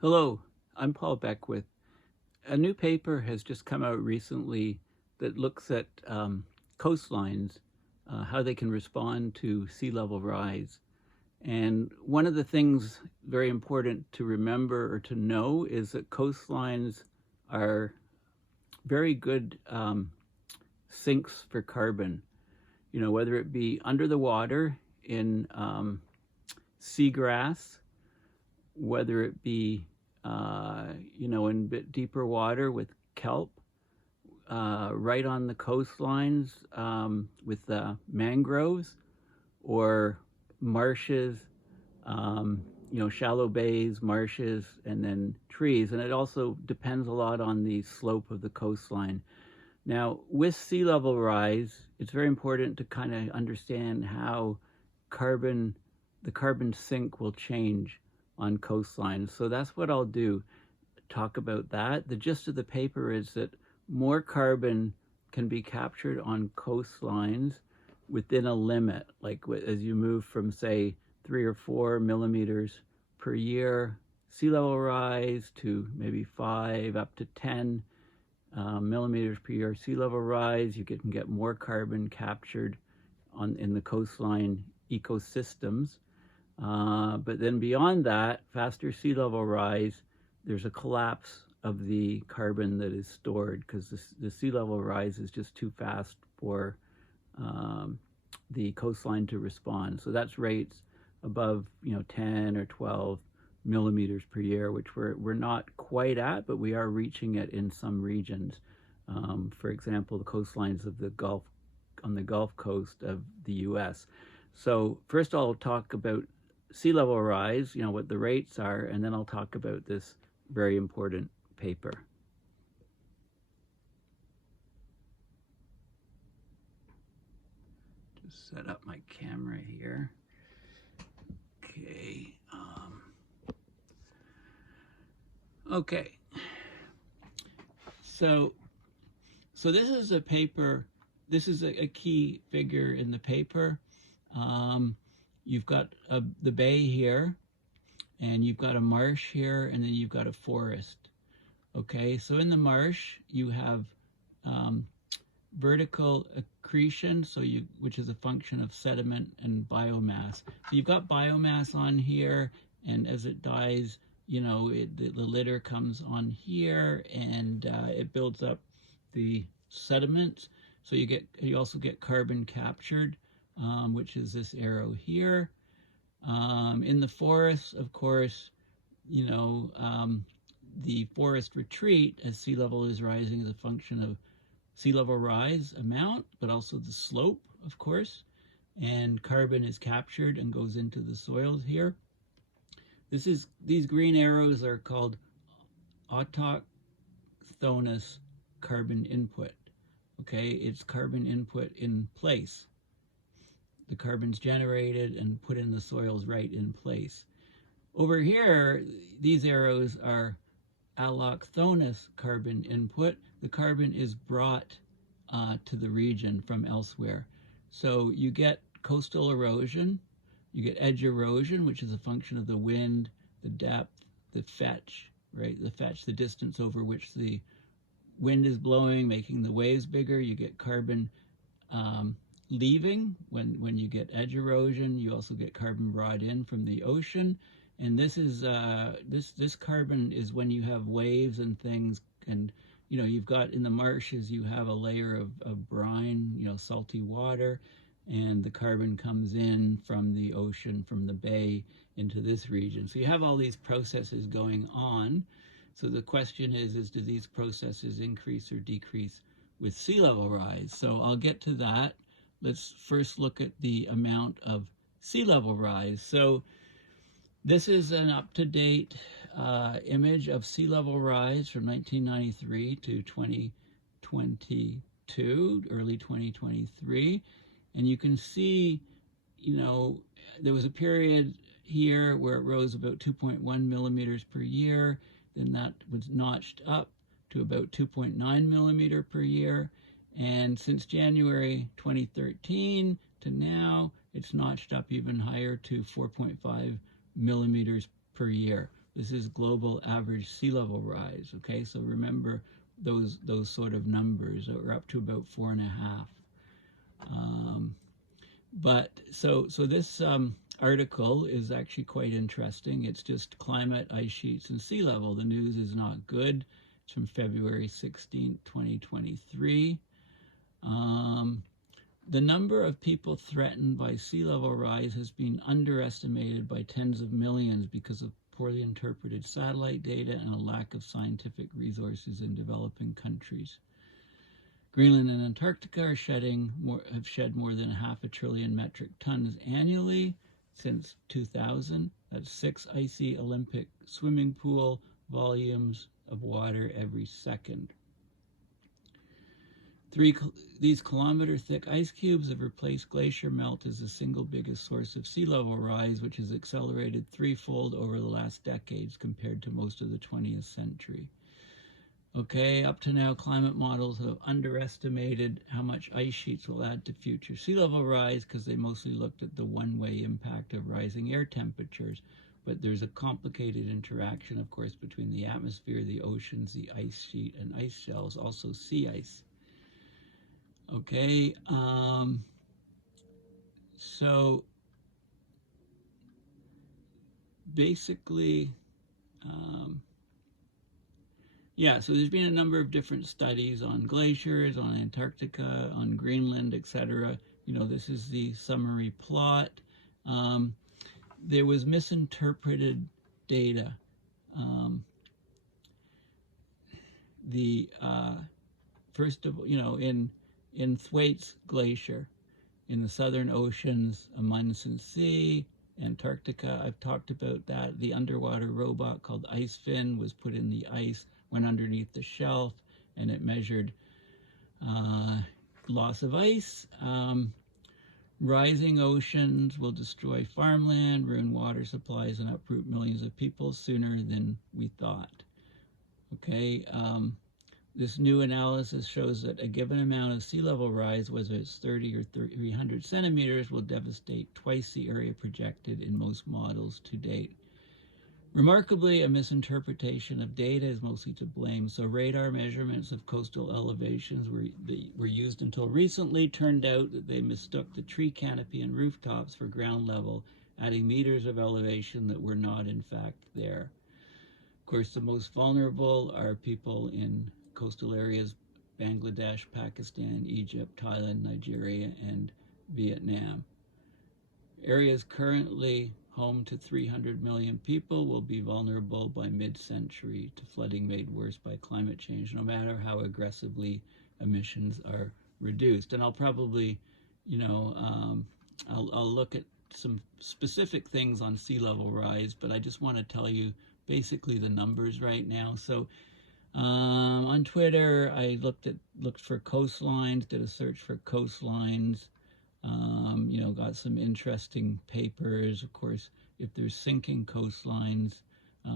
Hello, I'm Paul Beckwith. A new paper has just come out recently that looks at coastlines, how they can respond to sea level rise. And one of the things very important to remember or to know is that coastlines are very good sinks for carbon. You know, whether it be under the water in seagrass, whether it be in a bit deeper water with kelp, right on the coastlines with mangroves or marshes, shallow bays, marshes, and then trees. And it also depends a lot on the slope of the coastline. Now, with sea level rise, it's very important to kind of understand how the carbon sink will change on coastlines. So that's what I'll do, talk about that. The gist of the paper is that more carbon can be captured on coastlines within a limit, like as you move from, say, 3 or 4 millimeters per year sea level rise to maybe 5 up to 10 millimeters per year sea level rise. You can get more carbon captured in the coastline ecosystems. But then beyond that, faster sea level rise, there's a collapse of the carbon that is stored because the sea level rise is just too fast for the coastline to respond. So that's rates above 10 or 12 millimeters per year, which we're not quite at, but we are reaching it in some regions. For example, the coastlines of the Gulf, on the Gulf Coast of the US. So first I'll talk about sea level rise, what the rates are, and then I'll talk about this very important paper. Just set up my camera here. Okay. Okay. So this is a paper. This is a key figure in the paper. You've got the bay here, and you've got a marsh here, and then you've got a forest. Okay, so in the marsh you have vertical accretion, which is a function of sediment and biomass. So you've got biomass on here, and as it dies, the litter comes on here, and it builds up the sediments. So you also get carbon captured, which is this arrow here. In the forest, of course, the forest retreat as sea level is rising is a function of sea level rise amount, but also the slope, of course, and carbon is captured and goes into the soils here. These green arrows are called autochthonous carbon input. Okay, it's carbon input in place. The carbon's generated and put in the soils right in place. Over here, these arrows are allochthonous carbon input. The carbon is brought to the region from elsewhere. So you get coastal erosion, you get edge erosion, which is a function of the wind, the depth, the fetch, right? The fetch, the distance over which the wind is blowing, making the waves bigger. You get carbon leaving when you get edge erosion. You also get carbon brought in from the ocean. And this is this carbon is when you have waves and things, and you've got in the marshes you have a layer of brine, salty water, and the carbon comes in from the ocean, from the bay into this region. So you have all these processes going on. So the question is do these processes increase or decrease with sea level rise? So I'll get to that. Let's first look at the amount of sea level rise. So this is an up-to-date image of sea level rise from 1993 to 2022, early 2023. And you can see, there was a period here where it rose about 2.1 millimeters per year. Then that was notched up to about 2.9 millimeter per year. And since January 2013 to now, it's notched up even higher to 4.5 millimeters per year. This is global average sea level rise, okay? So remember those sort of numbers are up to about 4.5. But so this article is actually quite interesting. It's just climate, ice sheets, and sea level. The news is not good. It's from February 16th, 2023. The number of people threatened by sea level rise has been underestimated by tens of millions because of poorly interpreted satellite data and a lack of scientific resources in developing countries. Greenland and Antarctica have shed more than 500 billion metric tons annually since 2000. That's 6 icy Olympic swimming pool volumes of water every second. These kilometer-thick ice cubes have replaced glacier melt as the single biggest source of sea level rise, which has accelerated threefold over the last decades compared to most of the 20th century. Okay, up to now, climate models have underestimated how much ice sheets will add to future sea level rise because they mostly looked at the one-way impact of rising air temperatures. But there's a complicated interaction, of course, between the atmosphere, the oceans, the ice sheet, and ice shelves, also sea ice. Okay, so basically, so there's been a number of different studies on glaciers, on Antarctica, on Greenland, etc. You know, this is the summary plot. There was misinterpreted data. First of all, you know, in Thwaites Glacier, in the southern oceans, Amundsen Sea, Antarctica, I've talked about that. The underwater robot called IceFin was put in the ice, went underneath the shelf, and it measured loss of ice. Rising oceans will destroy farmland, ruin water supplies, and uproot millions of people sooner than we thought. Okay, this new analysis shows that a given amount of sea level rise, whether it's 30 or 300 centimeters, will devastate twice the area projected in most models to date. Remarkably, a misinterpretation of data is mostly to blame. So radar measurements of coastal elevations were used until recently. Turned out that they mistook the tree canopy and rooftops for ground level, adding meters of elevation that were not in fact there. Of course, the most vulnerable are people in coastal areas, Bangladesh, Pakistan, Egypt, Thailand, Nigeria, and Vietnam. Areas currently home to 300 million people will be vulnerable by mid-century to flooding made worse by climate change, no matter how aggressively emissions are reduced. And I'll probably, you know, I'll look at some specific things on sea level rise, but I just want to tell you basically the numbers right now. So on Twitter, I looked for coastlines, did a search for coastlines. You know, got some interesting papers. Of course, if there's sinking coastlines,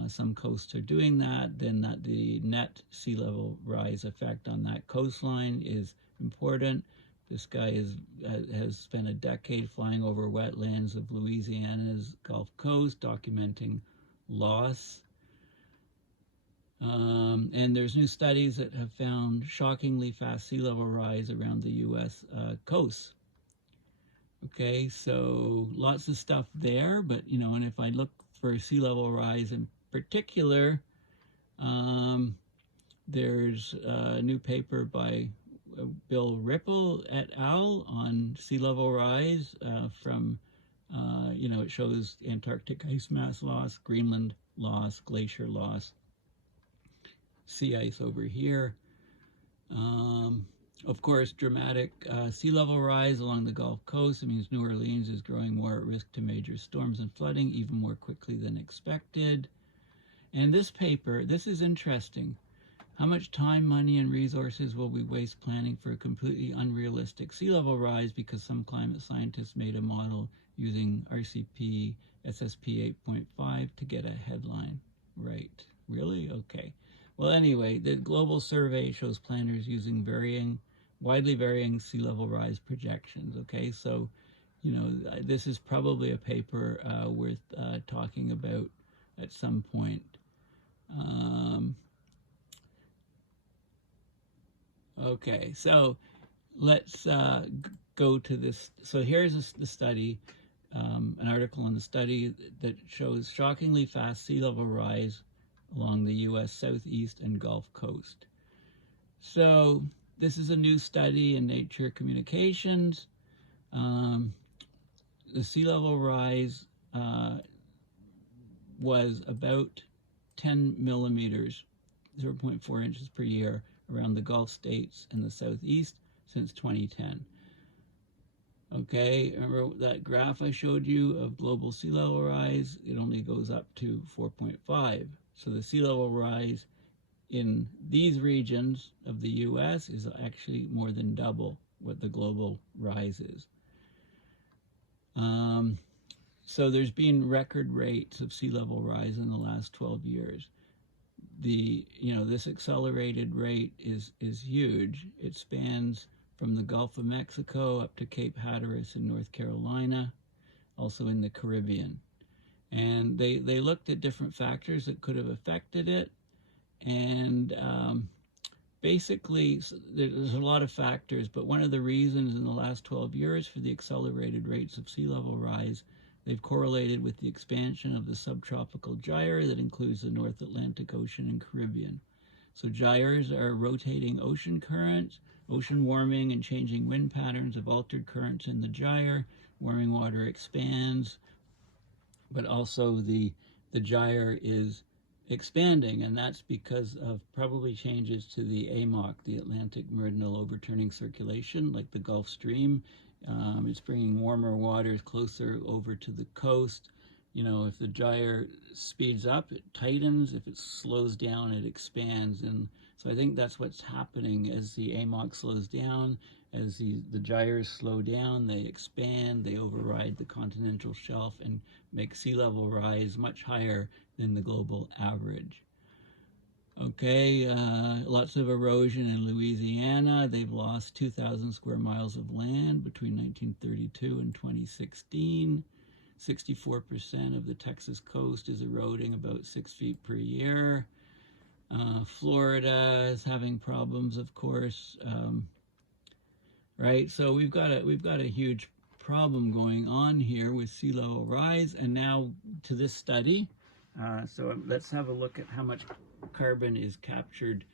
some coasts are doing that, then the net sea level rise effect on that coastline is important. This guy has spent a decade flying over wetlands of Louisiana's Gulf Coast, documenting loss. And there's new studies that have found shockingly fast sea level rise around the U.S. coasts. Okay, so lots of stuff there, but, you know, and if I look for sea level rise in particular, there's a new paper by Bill Ripple et al. On sea level rise from, you know, it shows Antarctic ice mass loss, Greenland loss, glacier loss, sea ice over here. Of course, dramatic sea level rise along the Gulf Coast. It means New Orleans is growing more at risk to major storms and flooding even more quickly than expected. And this paper, this is interesting. How much time, money, and resources will we waste planning for a completely unrealistic sea level rise because some climate scientists made a model using RCP SSP 8.5 to get a headline? Right. Really? Okay. Well, anyway, the global survey shows planners using widely varying sea level rise projections. Okay, so, you know, this is probably a paper worth talking about at some point. Okay, so let's go to this. So here's the study, an article on the study that shows shockingly fast sea level rise along the U.S. southeast and Gulf Coast. So this is a new study in Nature Communications. The sea level rise was about 10 millimeters, 0.4 inches per year around the Gulf states and the southeast since 2010. Okay, remember that graph I showed you of global sea level rise? It only goes up to 4.5. So the sea level rise in these regions of the US is actually more than double what the global rise is. So there's been record rates of sea level rise in the last 12 years. This accelerated rate is huge. It spans from the Gulf of Mexico up to Cape Hatteras in North Carolina, also in the Caribbean. And they looked at different factors that could have affected it. And basically, there's a lot of factors, but one of the reasons in the last 12 years for the accelerated rates of sea level rise, they've correlated with the expansion of the subtropical gyre that includes the North Atlantic Ocean and Caribbean. So gyres are rotating ocean currents. Ocean warming and changing wind patterns have altered currents in the gyre. Warming water expands, but also the gyre is expanding, and that's because of probably changes to the AMOC, the Atlantic Meridional Overturning Circulation, like the Gulf Stream. It's bringing warmer waters closer over to the coast. If the gyre speeds up, it tightens. If it slows down, it expands. And so I think that's what's happening as the AMOC slows down. As the gyres slow down, they expand, they override the continental shelf and make sea level rise much higher than the global average. Okay, lots of erosion in Louisiana. They've lost 2,000 square miles of land between 1932 and 2016. 64% of the Texas coast is eroding about 6 feet per year. Florida is having problems, of course. Right, so we've got a huge problem going on here with sea level rise. And now to this study. So let's have a look at how much carbon is captured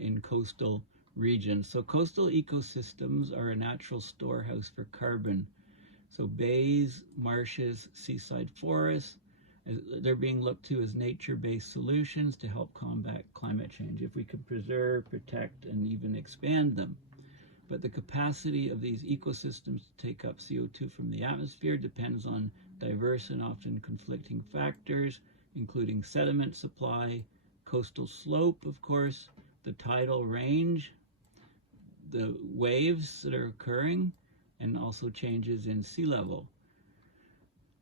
in coastal regions. So coastal ecosystems are a natural storehouse for carbon. So bays, marshes, seaside forests, they're being looked to as nature-based solutions to help combat climate change if we could preserve, protect, and even expand them. But the capacity of these ecosystems to take up CO2 from the atmosphere depends on diverse and often conflicting factors, including sediment supply, coastal slope, of course, the tidal range, the waves that are occurring, and also changes in sea level.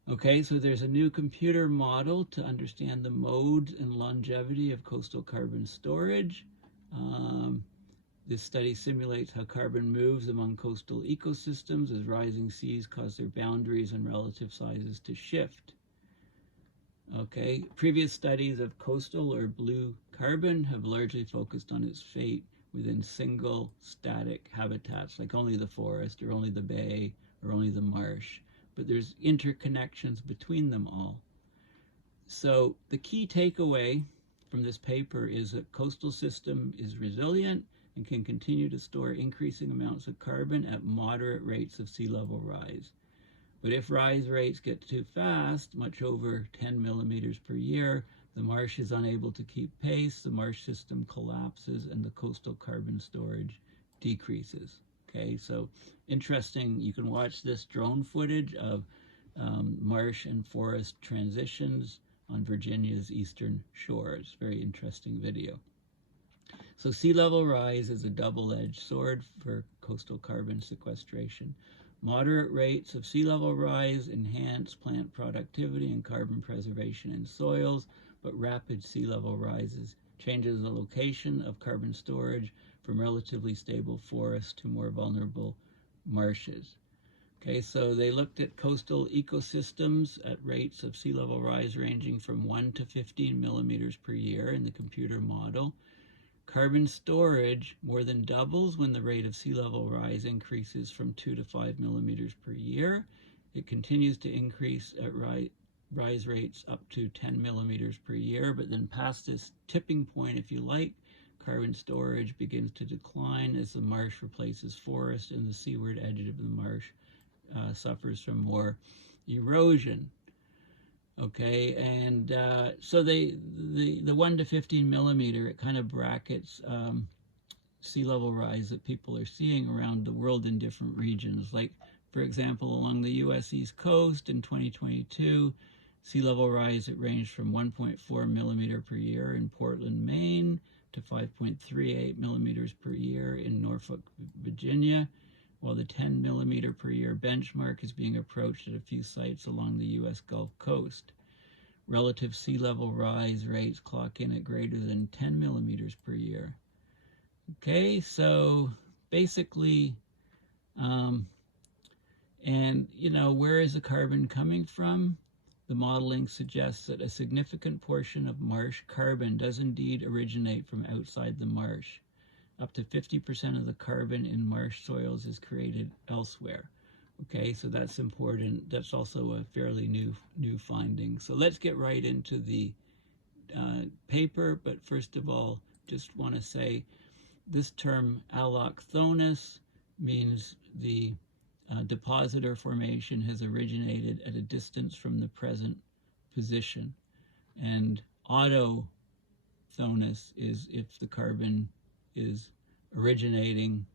Okay, so there's a new computer model to understand the modes and longevity of coastal carbon storage. This study simulates how carbon moves among coastal ecosystems as rising seas cause their boundaries and relative sizes to shift. Okay, previous studies of coastal or blue carbon have largely focused on its fate within single static habitats, like only the forest or only the bay or only the marsh, but there's interconnections between them all. So the key takeaway from this paper is that coastal system is resilient and can continue to store increasing amounts of carbon at moderate rates of sea level rise. But if rise rates get too fast, much over 10 millimeters per year, the marsh is unable to keep pace, the marsh system collapses, and the coastal carbon storage decreases. Okay, so interesting. You can watch this drone footage of marsh and forest transitions on Virginia's eastern shores. Very interesting video. So sea level rise is a double-edged sword for coastal carbon sequestration. Moderate rates of sea level rise enhance plant productivity and carbon preservation in soils, but rapid sea level rises changes the location of carbon storage from relatively stable forests to more vulnerable marshes. Okay, so they looked at coastal ecosystems at rates of sea level rise ranging from 1 to 15 millimeters per year in the computer model. Carbon storage more than doubles when the rate of sea level rise increases from 2 to 5 millimeters per year. It continues to increase at rise rates up to 10 millimeters per year, but then past this tipping point, if you like, carbon storage begins to decline as the marsh replaces forest and the seaward edge of the marsh suffers from more erosion. Okay, and so the 1 to 15 millimeter, it kind of brackets sea level rise that people are seeing around the world in different regions. Like, for example, along the U.S. East Coast in 2022, sea level rise, it ranged from 1.4 millimeter per year in Portland, Maine, to 5.38 millimeters per year in Norfolk, Virginia, while the 10 millimeter per year benchmark is being approached at a few sites along the U.S. Gulf Coast. Relative sea level rise rates clock in at greater than 10 millimeters per year. Okay, so basically, and you know, where is the carbon coming from? The modeling suggests that a significant portion of marsh carbon does indeed originate from outside the marsh. Up to 50% of the carbon in marsh soils is created elsewhere. Okay, so that's important. That's also a fairly new finding. So let's get right into the paper, but first of all, just want to say this term allochthonous means the depositor formation has originated at a distance from the present position, and autochthonous is if the carbon is originating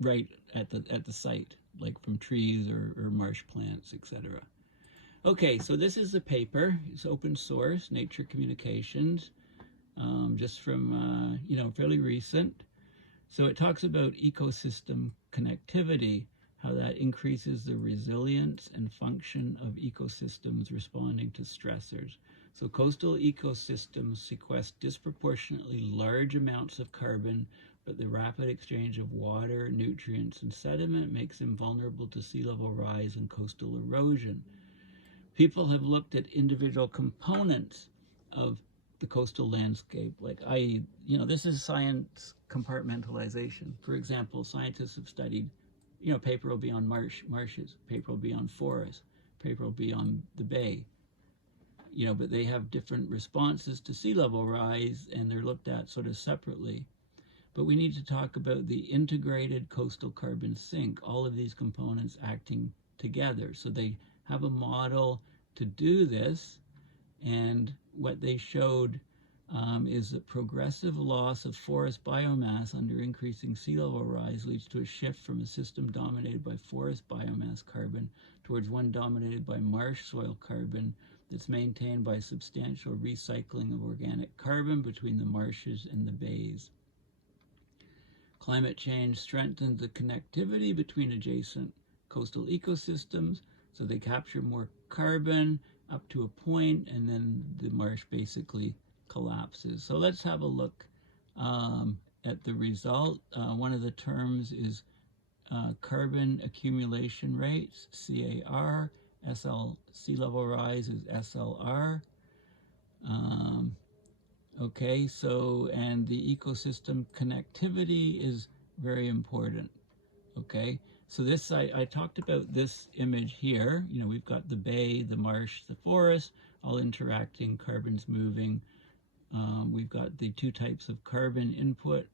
right at the site, like from trees or marsh plants, etc. Okay, so this is the paper. It's open source, Nature Communications, just from you know, fairly recent. So it talks about ecosystem connectivity, how that increases the resilience and function of ecosystems responding to stressors. So coastal ecosystems sequester disproportionately large amounts of carbon, but the rapid exchange of water, nutrients, and sediment makes them vulnerable to sea level rise and coastal erosion. People have looked at individual components of the coastal landscape, like you know, this is science compartmentalization. For example, scientists have studied, you know, paper will be on marshes, paper will be on forests, paper will be on the bay, you know, but they have different responses to sea level rise, and they're looked at sort of separately. But we need to talk about the integrated coastal carbon sink, all of these components acting together. So they have a model to do this, and what they showed is that progressive loss of forest biomass under increasing sea level rise leads to a shift from a system dominated by forest biomass carbon towards one dominated by marsh soil carbon that's maintained by substantial recycling of organic carbon between the marshes and the bays. Climate change strengthens the connectivity between adjacent coastal ecosystems, so they capture more carbon up to a point, and then the marsh basically collapses. So let's have a look at the result. One of the terms is carbon accumulation rates, CAR. Sea level rise is SLR. Okay, so, and the ecosystem connectivity is very important. Okay, so this, I talked about this image here. You know, we've got the bay, the marsh, the forest, all interacting, carbon's moving. We've got the two types of carbon input,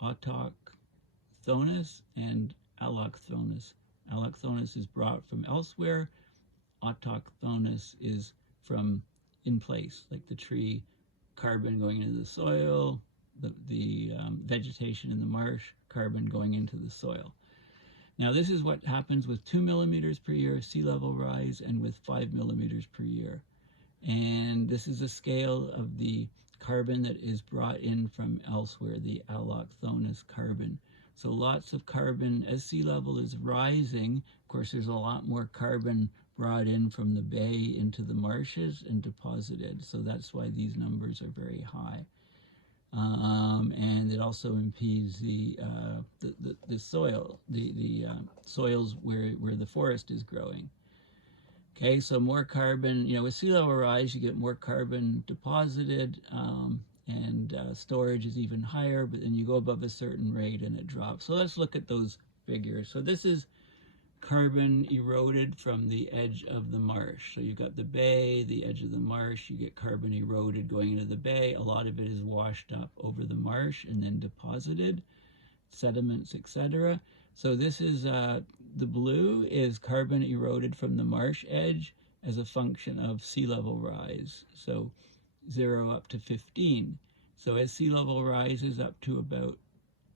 autochthonous and allochthonous. Allochthonous is brought from elsewhere. Autochthonous is from in place, like the tree, carbon going into the soil, the vegetation in the marsh, carbon going into the soil. Now this is what happens with 2 millimeters per year sea level rise and with 5 millimeters per year. And this is a scale of the carbon that is brought in from elsewhere, the allochthonous carbon. So lots of carbon as sea level is rising. Of course, there's a lot more carbon brought in from the bay into the marshes and deposited. So that's why these numbers are very high. And it also impedes the soil, the soils where the forest is growing. Okay, so more carbon, with sea level rise, you get more carbon deposited, and storage is even higher, but then you go above a certain rate and it drops. So let's look at those figures. So this is carbon eroded from the edge of the marsh. So you've got the bay, the edge of the marsh, you get carbon eroded going into the bay. A lot of it is washed up over the marsh and then deposited, sediments, etc. So this is, the blue is carbon eroded from the marsh edge as a function of sea level rise. So 0 up to 15. So as sea level rises up to about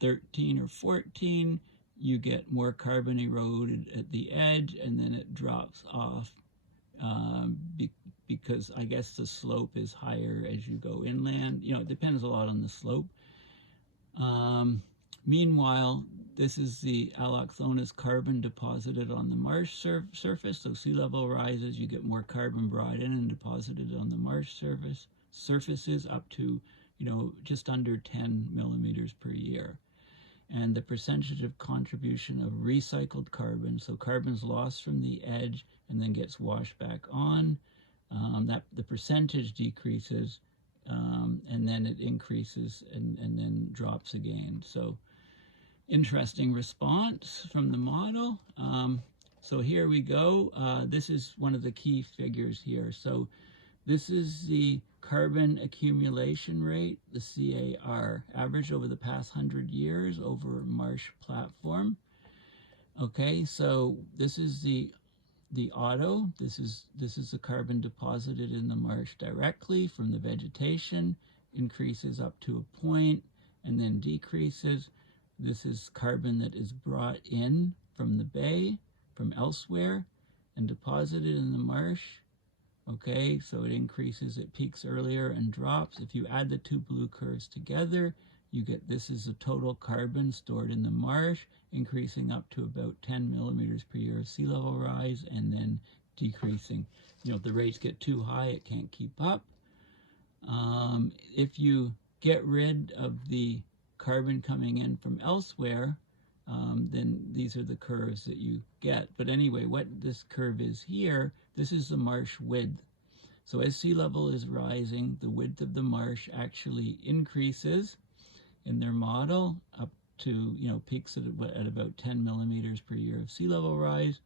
13 or 14, you get more carbon eroded at the edge, and then it drops off because I guess the slope is higher as you go inland. It depends a lot on the slope. Meanwhile, this is the allochthonous carbon deposited on the marsh surface. So sea level rises, you get more carbon brought in and deposited on the marsh surfaces up to, just under 10 millimeters per year. And the percentage of contribution of recycled carbon, so carbon's lost from the edge and then gets washed back on, that the percentage decreases, and then it increases and then drops again. So interesting response from the model. So here we go. This is one of the key figures here. So this is the carbon accumulation rate, the CAR, average over the past 100 years over marsh platform. Okay, so this is the auto. This is the carbon deposited in the marsh directly from the vegetation, increases up to a point and then decreases. This is carbon that is brought in from the bay, from elsewhere, and deposited in the marsh. Okay, so it increases, it peaks earlier and drops. If you add the two blue curves together, you get, this is the total carbon stored in the marsh, increasing up to about 10 millimeters per year of sea level rise, and then decreasing. If the rates get too high, it can't keep up. If you get rid of the carbon coming in from elsewhere, then these are the curves that you get. But anyway, what this curve is here, this is the marsh width. So as sea level is rising, the width of the marsh actually increases in their model up to, peaks at about 10 millimeters per year of sea level rise.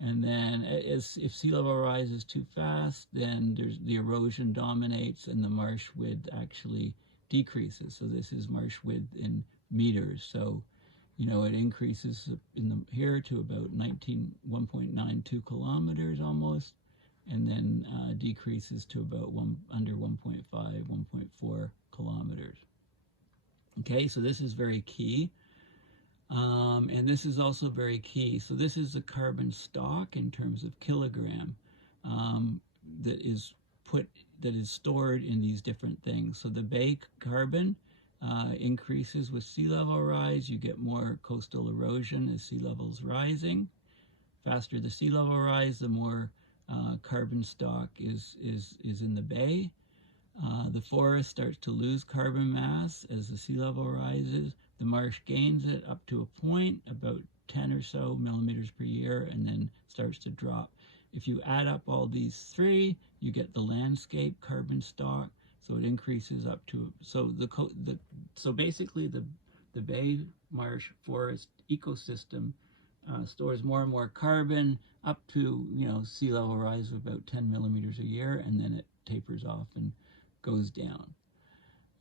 And then if sea level rise is too fast, then the erosion dominates and the marsh width actually decreases. So this is marsh width in meters. So, it increases here to about 1.92 kilometers almost, and then decreases to about under 1.5, 1.4 kilometers. Okay, so this is very key. And this is also very key. So this is the carbon stock in terms of kilogram that is stored in these different things. So the bay carbon increases with sea level rise. You get more coastal erosion as sea level's rising. Faster the sea level rise, the more carbon stock is in the bay. The forest starts to lose carbon mass as the sea level rises. The marsh gains it up to a point, about 10 or so millimeters per year, and then starts to drop. If you add up all these three, you get the landscape carbon stock. So it increases up to, so basically the bay marsh forest ecosystem stores more and more carbon up to, sea level rise of about 10 millimeters a year, and then it tapers off and goes down.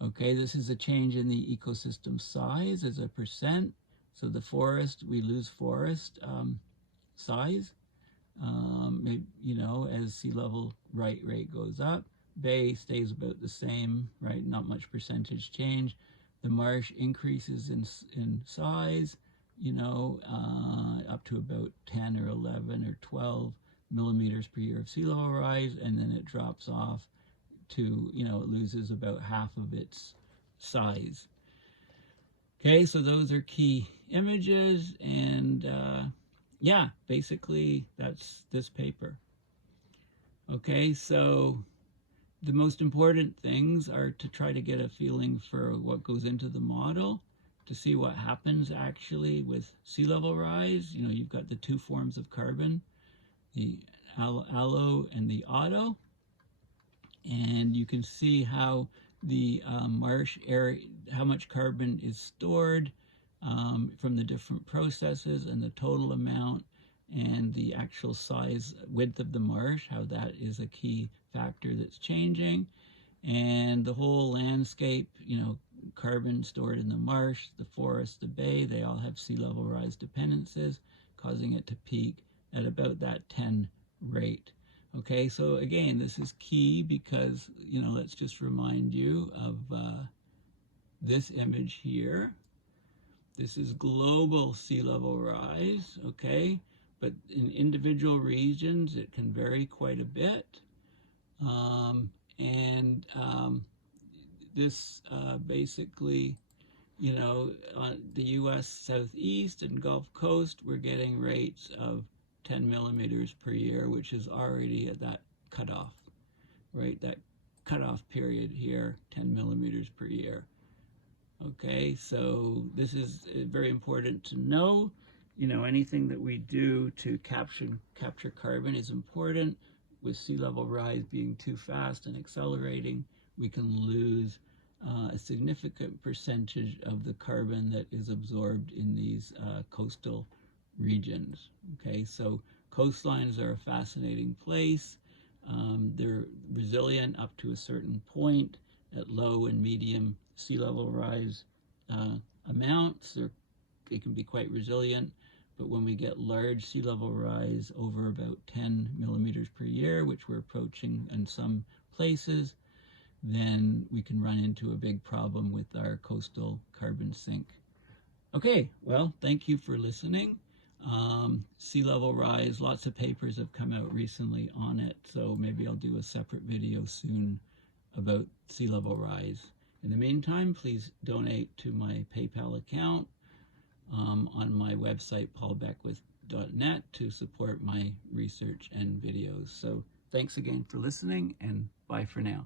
Okay, this is a change in the ecosystem size as a percent. So the forest, we lose forest size, as sea level rate goes up. Bay stays about the same, right? Not much percentage change. The marsh increases in size, up to about 10 or 11 or 12 millimeters per year of sea level rise, and then it drops off to, it loses about half of its size. Okay, so those are key images, and yeah, basically that's this paper. Okay, so The most important things are to try to get a feeling for what goes into the model, to see what happens actually with sea level rise. You know, you've got the two forms of carbon, the allo and the auto, and you can see how the marsh area, how much carbon is stored from the different processes, and the total amount, and the actual size, width of the marsh, how that is a key factor that's changing. And the whole landscape, you know, carbon stored in the marsh, the forest, the bay, they all have sea level rise dependencies, causing it to peak at about that 10 rate. Okay, so again, this is key because, you know, let's just remind you of this image here. This is global sea level rise, okay? But in individual regions, it can vary quite a bit. This basically, you know, on the U.S. Southeast and Gulf Coast, we're getting rates of 10 millimeters per year, which is already at that cutoff, right? That cutoff period here, 10 millimeters per year. Okay, so this is very important to know. You know, anything that we do to capture carbon is important. With sea level rise being too fast and accelerating, we can lose a significant percentage of the carbon that is absorbed in these coastal regions. Okay, so coastlines are a fascinating place. They're resilient up to a certain point. At low and medium sea level rise amounts, they can be quite resilient. But when we get large sea level rise over about 10 millimeters per year, which we're approaching in some places, then we can run into a big problem with our coastal carbon sink. Okay, well, thank you for listening. Sea level rise, lots of papers have come out recently on it, so maybe I'll do a separate video soon about sea level rise. In the meantime, please donate to my PayPal account on my website, paulbeckwith.net, to support my research and videos. So thanks again for listening, and bye for now.